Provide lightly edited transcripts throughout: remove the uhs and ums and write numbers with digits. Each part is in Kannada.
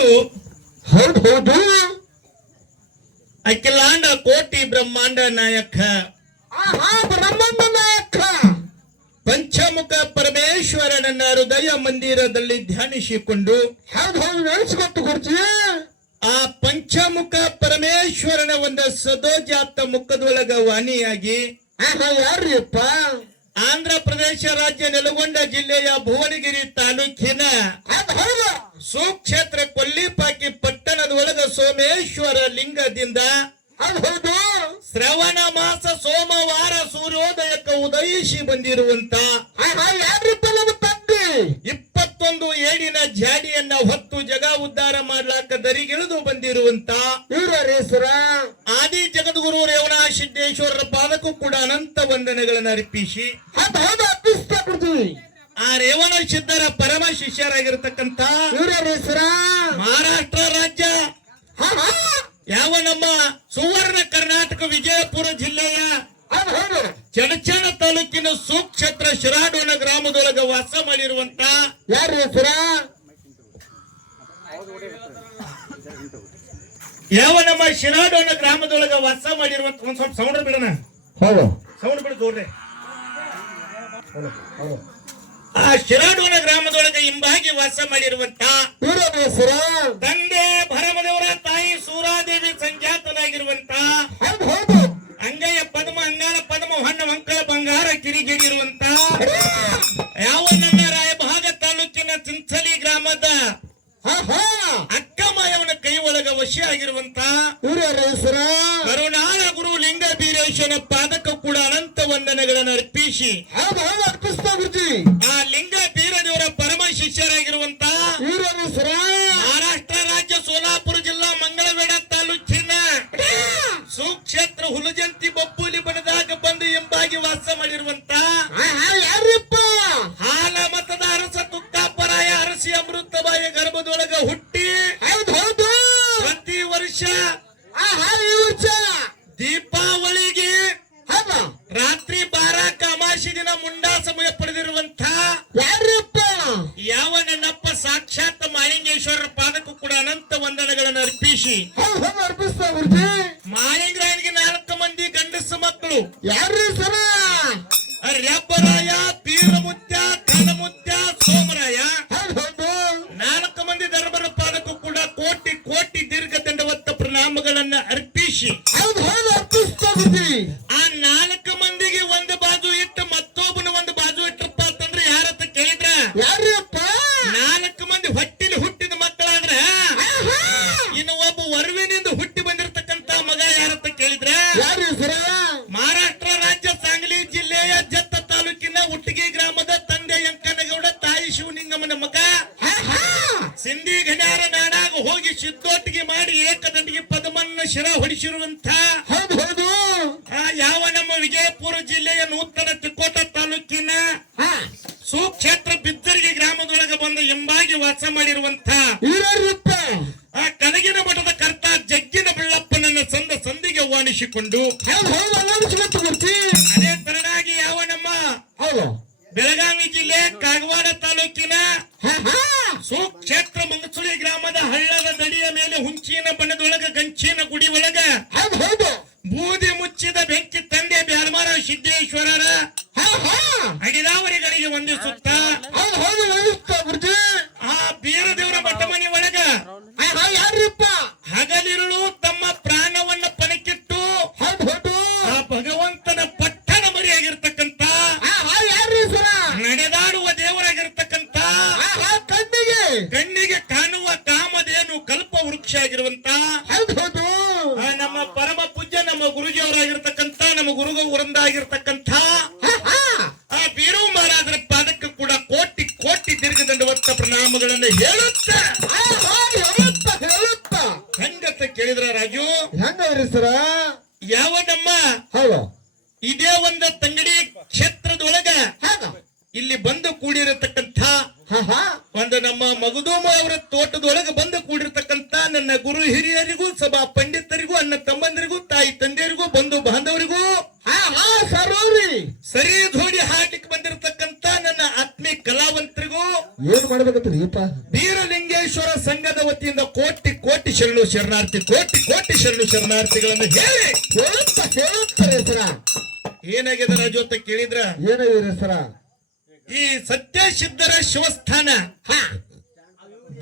ಹೌದು ಹೌದು. ಅಖಿಲಾಂಡ ಕೋಟಿ ಬ್ರಹ್ಮಾಂಡ ನಾಯಕ ಬ್ರಹ್ಮಾಂಡ ನಾಯಕ ಪಂಚಮುಖ ಪರಮೇಶ್ವರನನ್ನ ಹೃದಯ ಮಂದಿರದಲ್ಲಿ ಧ್ಯಾನಿಸಿಕೊಂಡು ಹೌದು ಹೌದು ನೆನೆಸ್ಕೊಟ್ಟು ಗುರುಜಿ. ಆ ಪಂಚಮುಖ ಪರಮೇಶ್ವರನ ಒಂದು ಸದೋಜಾತ ಮುಖದೊಳಗ ವಾಣಿಯಾಗಿ ಯಾರ್ರಿಪ್ಪ? ಆಂಧ್ರ ಪ್ರದೇಶ ರಾಜ್ಯ ನೆಲಗೊಂಡ ಜಿಲ್ಲೆಯ ಭುವನಗಿರಿ ತಾಲೂಕಿನ ಸುಕ್ಷೇತ್ರ ಕೊಲ್ಲಿಪಾಕಿ ಪಟ್ಟಣದೊಳಗ ಸೋಮೇಶ್ವರ ಲಿಂಗದಿಂದ ಹೌದು ಶ್ರವಣ ಮಾಸ ಸೋಮವಾರ ಸೂರ್ಯೋದಯಕ್ಕೆ ಉದಯಿಸಿ ಬಂದಿರುವಂತ ಯಾರ್ರಿಪ್ಪ? ನಮ್ಮ ತಂದೆ 21 ಏಡಿನ ಜಾಡಿಯನ್ನ ಹೊತ್ತು ಜಗ ಉದ್ಧಾರ ಮಾಡ್ಲಾಕ ದರಿಗಿಳಿದು ಬಂದಿರುವಂತ ಇವರ ಆದಿ ಜಗದ್ಗುರು ರೇವಣ ಸಿದ್ದೇಶ್ವರರ ಪಾದಕ್ಕೂ ಕೂಡ ಅನಂತ ವಂದನೆಗಳನ್ನು ಅರ್ಪಿಸಿ ಆ ರೇವಣ ಸಿದ್ಧರ ಪರಮ ಶಿಷ್ಯರಾಗಿರ್ತಕ್ಕಂಥ ಇವರ ಮಹಾರಾಷ್ಟ್ರ ರಾಜ್ಯ ಯಾವ ನಮ್ಮ ಸುವರ್ಣ ಕರ್ನಾಟಕ ವಿಜಯಪುರ ಜಿಲ್ಲೆಯ ಚಡಚಣ ತಾಲೂಕಿನ ಸುಕ್ಷೇತ್ರ ಶಿರಾಡೋಣ ಗ್ರಾಮದೊಳಗ ವಾಸ ಮಾಡಿರುವಂತ ಯಾರ ಹೆಸರ? ಯಾವ ನಮ್ಮ ಶಿರಾಡೋಣ ಗ್ರಾಮದೊಳಗ ವಾಸ ಮಾಡಿರುವಂತ ಒಂದ್ ಸ್ವಲ್ಪ ಸೌಂಡ್ ಬಿಡೋಣ. ಸೌಂಡ್ ಬಿಡು ತೋರ್ರೆ. ಆ ಶಿರಾಡೋಣ ಗ್ರಾಮದೊಳಗ ಹಿಂಬಾಗಿ ವಾಸ ಮಾಡಿರುವಂತ ತಂದೆ ಭರಮದೇವರ ತಾಯಿ ಸೂರಾದೇವಿ ಸಂಜಾತನಾಗಿರುವಂತ ಅಂಗಯ್ಯ ಪದ್ಮ ಅಂಗಾಳ ಪದ್ಮ ಹೊನ್ನ ಮಂಕಳ ಬಂಗಾರ ಕಿರಿಗಿಡಿರುವಂತ ಯಾವ ನನ್ನ ರಾಯಭಾಗ ತಾಲೂಕಿನ ಚಿಂಚಲಿ ಗ್ರಾಮದ ಅಕ್ಕಮಾಯವನ ಕೈ ಒಳಗ ವಶಿ ಆಗಿರುವಂತ ಕರುಣಾಳ ಗುರು ಲಿಂಗ ಬೀರೇಶನ ಪಾದಕ್ಕೂ ಕೂಡ ಅನಂತ ವಂದನೆಗಳನ್ನು ಅರ್ಪಿಸಿ ಆ ಲಿಂಗ ಬೀರದೇವರ ಪರಮ ಶಿಷ್ಯರಾಗಿರುವಂತ ಮಹಾರಾಷ್ಟ್ರ ರಾಜ್ಯ ಸೋಲಾಪುರ ಜಿಲ್ಲಾ ಮಂಗಳವೇಡ ತಾಲೂಕಿನ ಸುಕ್ಷೇತ್ರ ಹುಲಜಂತಿ ಬಬ್ಬುಲಿ ಬಣದಾಗ ಬಂದು ಎಂಬಾಗಿ ವಾಸ ಮಾಡಿರುವಂತ ಹಾಲ ಮತದ ಅರಸ ತುಕ್ಕಾಪರಾಯ ಅರಸಿ ಅಮೃತಬಾಯಿ ಗರ್ಭದೊಳಗ ಹುಟ್ಟಿ ಪ್ರತಿ ವರ್ಷ ದೀಪಾವಳಿಗೆ ರಾತ್ರಿ ಬಾರಾಕ ಅಮಾಸಿ ದಿನ ಮುಂಡಾ ಸಮಯ ಪಡೆದಿರುವಂತ ಯಾವ ನನ್ನಪ್ಪ ಸಾಕ್ಷಾತ್ ಮಾಳಿಂಗೇಶ್ವರರ ಪಾದಕ್ಕೂ ಕೂಡ ಅನಂತ ವಂದನೆಗಳನ್ನು ಅರ್ಪಿಸಿ ಮಾಳಿಂಗರಾಯನಿಗೆ 4 ಮಂದಿ ಗಂಡಸ ಮಕ್ಕಳು ರ್ಯಾಪರಾಯ ಪೀರಮುತ್ಯ ಕನಮುತ್ಯ ಸೋಮರಾಯ 4 ಮಂದಿ ಧರ್ಮರ ಪಾದಕ್ಕೂ ಕೂಡ ಕೋಟಿ ಕೋಟಿ ದೀರ್ಘ ದಂಡವತ್ತ ಪ್ರಣಾಮಗಳನ್ನ ಅರ್ಪಿಸಿ ಆ 4 ಮಂದಿಗೆ ಒಂದು ಬಾಜು ಇಟ್ಟು ಮತ್ತೊಬ್ಬನ ಒಂದು ಬಾಜು ಇಟ್ಟಪ್ಪ ಅಂತಂದ್ರೆ ಯಾರತ್ತ ಕೇಳಿದ್ರ 4 ಮಂದಿ ಹೊಟ್ಟಿಲಿ ಹುಟ್ಟಿದ ಮಕ್ಕಳಾದ್ರ ಇನ್ನು ಒಬ್ಬ ವರುವಿನಿಂದ ಹುಟ್ಟಿ ಬಂದಿರತಕ್ಕಂತ ಮಗ ಯಾರತ್ತ ಕೇಳಿದ್ರ ಮಹಾರಾಷ್ಟ್ರ ರಾಜ್ಯ ಸಾಂಗ್ಲಿ ಜಿಲ್ಲೆಯ ಜತ್ತ ತಾಲೂಕಿನ ಉಟ್ಟಗಿ ಗ್ರಾಮದ ತಂದೆ ಯಂಕನಗೌಡ ತಾಯಿ ಶಿವಲಿಂಗಮ್ಮನ ಮಗ ಸಿಂಧಿ ಗಣ್ಯಾರ ನಾಡಾಗ ಹೋಗಿ ಸಿದ್ದೋಟಿಗೆ ಮಾಡಿ ಏಕದಂಡಿಗೆ ಪದಮನ್ನ ಶಿರ ಹೊಡಿಸಿರುವಂತ ಯಾವ ನಮ್ಮ ವಿಜಯಪುರ ಜಿಲ್ಲೆಯ ನೂತನ ತಿಕೋಟ ತಾಲೂಕಿನ ಸುಕ್ಷೇತ್ರ ಬಿದ್ದರಿಗೆ ಗ್ರಾಮದೊಳಗೆ ಬಂದು ಎಂಬಾಗಿ ವಾಸ ಮಾಡಿರುವಂತ ಆ ಕನಗಿನ ಮಠದ ಕರ್ತ ಜಗ್ಗಿನ ಬಳ್ಳಪ್ಪನನ್ನ ಸಂದಿಗೆ ವಾಣಿಸಿಕೊಂಡು ಅದೇ ತರನಾಗಿ ಯಾವ ನಮ್ಮ ಬೆಳಗಾವಿ ಜಿಲ್ಲೆ ಕಾಗವಾಡ ತಾಲೂಕಿನ ಸುಕ್ಷೇತ್ರ ಮಂಗಸುಳಿ ಗ್ರಾಮದ ಹಳ್ಳದ ದಡಿಯ ಮೇಲೆ ಹುಂಚಿನ ಬಣ್ಣದೊಳಗ ಗಂಚಿನ ಗುಡಿ ಒಳಗ ಬೂದಿ ಮುಚ್ಚಿದ ಬೆಂಕಿ ತಂದೆ ಬ್ಯಾರ್ಮಾರ ಸಿದ್ದೇಶ್ವರರ ಅಡಿದಾವರಿಗಳಿಗೆ ವಂದಿಸುತ್ತ ಆ ಬೀರದೇವರ ಮಠ ಮನೆ ಒಳಗ ಹಗಲಿರುಳು ತಮ್ಮ ಪ್ರಾಣವನ್ನ ಪಣಕ್ಕಿಟ್ಟು ಆ ಭಗವಂತನ ಪಟ್ಟಣ ಮರಿಯಾಗಿರ್ತಕ್ಕಂತ ನಡೆದಾಡುವ ದೇವರಾಗಿರ್ತಕ್ಕಂತ ಕಣ್ಣಿಗೆ ಕಾಣುವ ಕಾಮಧೇನು ಕಲ್ಪ ವೃಕ್ಷ ಆಗಿರುವಂತ ನಮ್ಮ ಪರಮ ಪೂಜ್ಯ ನಮ್ಮ ಗುರುಜಿಯವರಾಗಿರ್ತಕ್ಕಂತ ನಮ್ಮ ಗುರುವೃಂದಾಗಿರ್ತಕ್ಕಂಥ ಆ ಬೀರು ಮಹಾರಾಜರ ಪಾದಕ್ಕೆ ಕೂಡ ಕೋಟಿ ಕೋಟಿ ದೀರ್ಘದಂಡವತ್ತ ಪ್ರಣಾಮಗಳನ್ನು ಹೇಳುತ್ತ ಸಂಗತ ಕೇಳಿದ್ರ ರಾಜು ಯಾವ ನಮ್ಮ ಇದೇ ಒಂದು ತಂಗಡಿ ಕ್ಷೇತ್ರದೊಳಗ ಇಲ್ಲಿ ಬಂದು ಕೂಡಿರತಕ್ಕಂಥ ಒಂದು ನಮ್ಮ ಮಗದೂಮ ಅವರ ತೋಟದೊಳಗೆ ಬಂದು ಕೂಡಿರ್ತಕ್ಕಂಥ ನನ್ನ ಗುರು ಹಿರಿಯರಿಗೂ ಸಭಾ ಪಂಡಿತರಿಗೂ ಅಣ್ಣ ತಮ್ಮಂದರಿಗೂ ತಾಯಿ ತಂದೆಯರಿಗೂ ಬಂಧು ಬಾಂಧವರಿಗೂ ಸರಿ ಧೋಡಿ ಹಾಡ್ಲಿಕ್ಕೆ ಬಂದಿರತಕ್ಕಂತ ನನ್ನ ಆತ್ಮೀಯ ಕಲಾವಂತರಿಗೂ ಏನ್ ಮಾಡ್ಬೇಕತ್ರಿ ಬೀರಲಿಂಗೇಶ್ವರ ಸಂಘದ ವತಿಯ ಹೃದಯದಿಂದ ಕೋಟಿ ಕೋಟಿ ಶರಣು ಶರಣಾರ್ಥಿ, ಕೋಟಿ ಕೋಟಿ ಶರಣು ಶರಣಾರ್ಥಿಗಳನ್ನು ಹೇಳಿ ಹೇಳುತ್ತಾರೆ ಸರ. ಏನಾಗಿದೆ ರಾಜು ಅಂತ ಕೇಳಿದ್ರ, ಏನಾಗಿದೆ ಸರ? ಈ ಸತ್ಯ ಸಿದ್ಧರ ಶಿವಸ್ಥಾನ ಹಾ,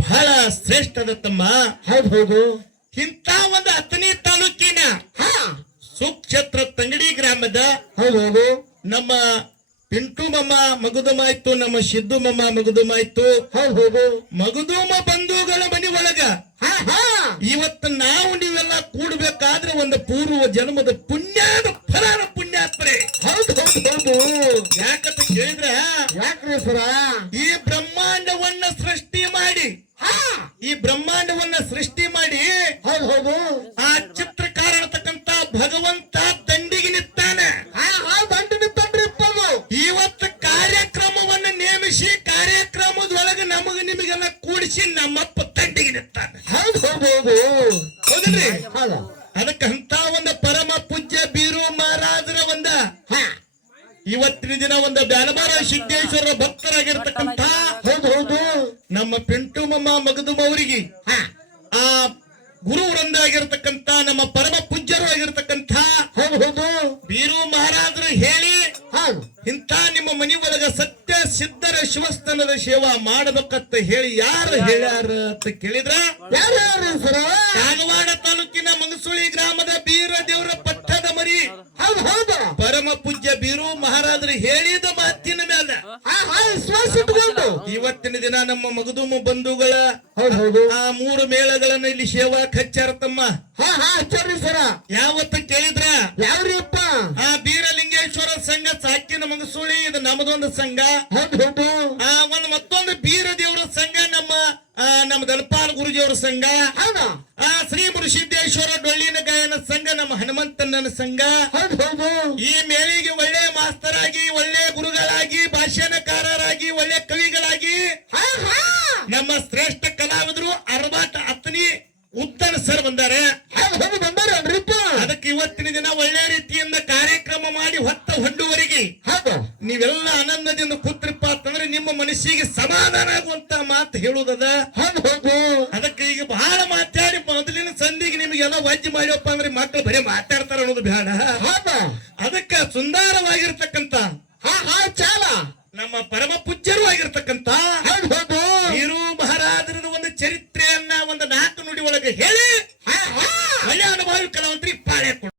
ಬಹಳ ಶ್ರೇಷ್ಠದ ತಮ್ಮ. ಹೌದು. ಇಂಥ ಒಂದು ಅಥಣಿ ತಾಲೂಕಿನ ಹಾ, ಸುಕ್ಷೇತ್ರ ತಂಗಡಿ ಗ್ರಾಮದ ಹೌದು. ನಮ್ಮ ಪಿಂಟು ಮಮ್ಮ ಮಗುದುಮಾಯ್ತು, ನಮ್ಮ ಸಿದ್ದು ಮಮ್ಮ ಮಗುದುಮಾಯ್ತು, ಹೌದು. ಮಗುದುಮ ಬಂಧುಗಳ ಮನೆ ಒಳಗ ಹಾ, ಹಾ, ಇವತ್ತು ನಾವು ನೀವೆಲ್ಲ ಕೂಡ್ಬೇಕಾದ್ರೆ ಒಂದು ಪೂರ್ವ ಜನ್ಮದ ಪುಣ್ಯದ ಫಲನ ಪುಣ್ಯಾತ್ಮರೆ. ಹೌದು. ಯಾಕಂತ ಕೇಳಿದ್ರ, ಯಾಕ್ರಿ ಸರ? ಈ ಬ್ರಹ್ಮಾಂಡವನ್ನ ಸೃಷ್ಟಿ ಮಾಡಿ, ಹಾ, ಈ ಬ್ರಹ್ಮಾಂಡವನ್ನ ಸೃಷ್ಟಿ ಮಾಡಿ ಹೌದು. ಆ ಚಿತ್ರಕಾರ ಅನ್ನತಕ್ಕಂತ ಭಗವಂತ ದಂಡಿಗೆ ನಿಂತಾನೆ. ಹಾ, ಹಾ, ದಂಡ ನಿಂತನ್ರಿಪ್ಪ ಅದು. ಇವತ್ತು ಕಾರ್ಯಕ್ರಮವನ್ನು ನೇಮಿಸಿ ಕಾರ್ಯಕ್ರಮದೊಳಗೆ ನಿಮಗೆಲ್ಲ ಕೂಡಿಸಿ ನಮ್ಮಪ್ಪ ದಂಡಿಗೆ ನಿಂತಾನೆ. ಹೌದು. ಹೌದಿಲ್ರಿ? ಹೌದ. ಅದಕ್ಕೆ ಅಂತ ಒಂದು ಪರಮ ಪೂಜ್ಯ ಬೀರು ಮಹಾರಾಜರ ಹಾ, ಇವತ್ತಿನ ದಿನ ಒಂದು ಬ್ಯಾಲಬಾರ ಸಿದ್ದೇಶ್ವರ ಭಕ್ತರಾಗಿರ್ತಕ್ಕಂಥ ಹೌದು. ನಮ್ಮ ಪಿಂಟು ಮಮ್ಮ ಮಗದುಮ ಅವರಿಗೆ ಹಾ, ಆ ಗುರು ವೃಂದಾಗಿರ್ತಕ್ಕಂಥ ನಮ್ಮ ಪರಮ ಪೂಜ್ಯರು ಆಗಿರ್ತಕ್ಕಂಥ ಹೌದು. ಬೀರು ಮಹಾರಾಜರು ಹೇಳಿ ಹೌದು. ಇಂಥ ನಿಮ್ಮ ಮನಿ ಒಳಗ ಸತ್ಯ ಸಿದ್ಧರ ಶಿವಸ್ಥಾನದ ಸೇವಾ ಮಾಡಬೇಕಂತ ಹೇಳಿ ಯಾರು ಹೇಳ್ಯಾರ ಅಂತ ಕೇಳಿದ್ರ, ಯಾರ್ಯಾರು ಸರ? ಕಾಗವಾಡ ತಾಲೂಕಿನ ಮಂಗಸುಳಿ ಗ್ರಾಮದ ಬೀರ ದೇವರ ಪಟ್ಟದ ಮರಿ ಹೌದು. ಪರಮ ಪೂಜ್ಯ ಬೀರು ಮಹಾರಾಜರು ಹೇಳಿದ ಮಾತಿನ ಮೇಲೆ ಹಾ, ಹಾ, ವಿಶ್ವಾಸ ಇಟ್ಕೊಂಡು. ಇವತ್ತಿನ ದಿನ ನಮ್ಮ ಮಗದುಮ ಬಂಧುಗಳ ಹೌದು. ಆ ಮೂರು ಮೇಳಗಳನ್ನ ಇಲ್ಲಿ ಸೇವಾ ಹಚ್ಚಾರ ತಮ್ಮ. ಹಾ, ಹಾ, ಹಚ್ಚರಿ ಸರ. ಯಾವತ್ತ ಕೇಳಿದ್ರ, ಯಾವ್ರಿಪ್ಪ? ಆ ಬೀರಲಿಂಗೇಶ್ವರ ಸಂಘ ಸಾಕಿನ ಮಂಗಸುಳಿ, ಇದು ನಮ್ಮದೊಂದು ಸಂಘ. ಹೌದು. ಆ ಒಂದು ಮತ್ತೊಂದು ಬೀರ ದೇವರ ಸಂಘ ನಮ್ಮ ದನಪಾಲ್ ಗುರುಜಿಯವರ ಸಂಘ. ಹೌದಾ? ಆ ಶ್ರೀ ಮುರುಸಿದ್ದೇಶ್ವರ ಡೊಳ್ಳಿನ ಗಾಯನ ಸಂಘ ನಮ್ಮ ಹನುಮಂತಣ್ಣನ ಸಂಘ. ಹೌದು. ಈ ಮೇಳಿಗೆ ಒಳ್ಳೆ ಮಾಸ್ತರಾಗಿ, ಒಳ್ಳೆ ಗುರುಗಳಾಗಿ, ಭಾಷಣಕಾರರಾಗಿ, ಒಳ್ಳೆ ಕವಿಗಳಾಗಿ ಹಾ, ಹಾ, ನಮ್ಮ ಶ್ರೇಷ್ಠ ಕಲಾವಿದರು ಅರಬಾಟ ಅಥಣಿ ಉತ್ತನ ಸರ್ ಬಂದಾರೆ. ಹೌದು. ಬಂದಾರನ್ರಿಪ್ಪ? ಅದಕ್ಕೆ ಇವತ್ತಿನ ದಿನ ಒಳ್ಳೆ ರೀತಿಯಿಂದ ಕಾರ್ಯಕ್ರಮ ಮಾಡಿ ಹೊತ್ತ ಹೊಂಡುವರೆಗೆ ಹೌದು. ನೀವೆಲ್ಲ ಆನಂದದಿಂದ ಕೂತ್ರಪ್ಪ ಅಂತಂದ್ರೆ ನಿಮ್ಮ ಮನಸ್ಸಿಗೆ ಸಮಾಧಾನ ಆಗುವಂತ ಮಾತು ಹೇಳುವುದದ. ಹೌದು. ಅದಕ್ಕೆ ಈಗ ಬಹಳ ಮಾತಾಡಿ ಮೊದಲಿನ ಸಂಧಿಗೆ ನಿಮಗೆಲ್ಲ ವಜ್ಜೆ ಮಾಡ್ಯಪ್ಪ ಅಂದ್ರೆ ಮಕ್ಕಳು ಬರೀ ಮಾತಾಡ್ತಾರ ಅನ್ನೋದು ಬೇಡ. ಹೌದಾ? ಅದಕ್ಕೆ ಸುಂದರವಾಗಿರ್ತಕ್ಕಂತ ಹಾ, ಹಾ, ಚಾಲ. ನಮ್ಮ ಪರಮ ಪೂಜ್ಯರು ಆಗಿರ್ತಕ್ಕಂತ ಹೌದು. ವೀರು ಮಹಾರಾಜರದ ಒಂದು ಚರಿತ್ರೆಯನ್ನ ಒಂದು ನಾಲ್ಕು ನುಡಿ ಒಳಗೆ ಹೇಳಿ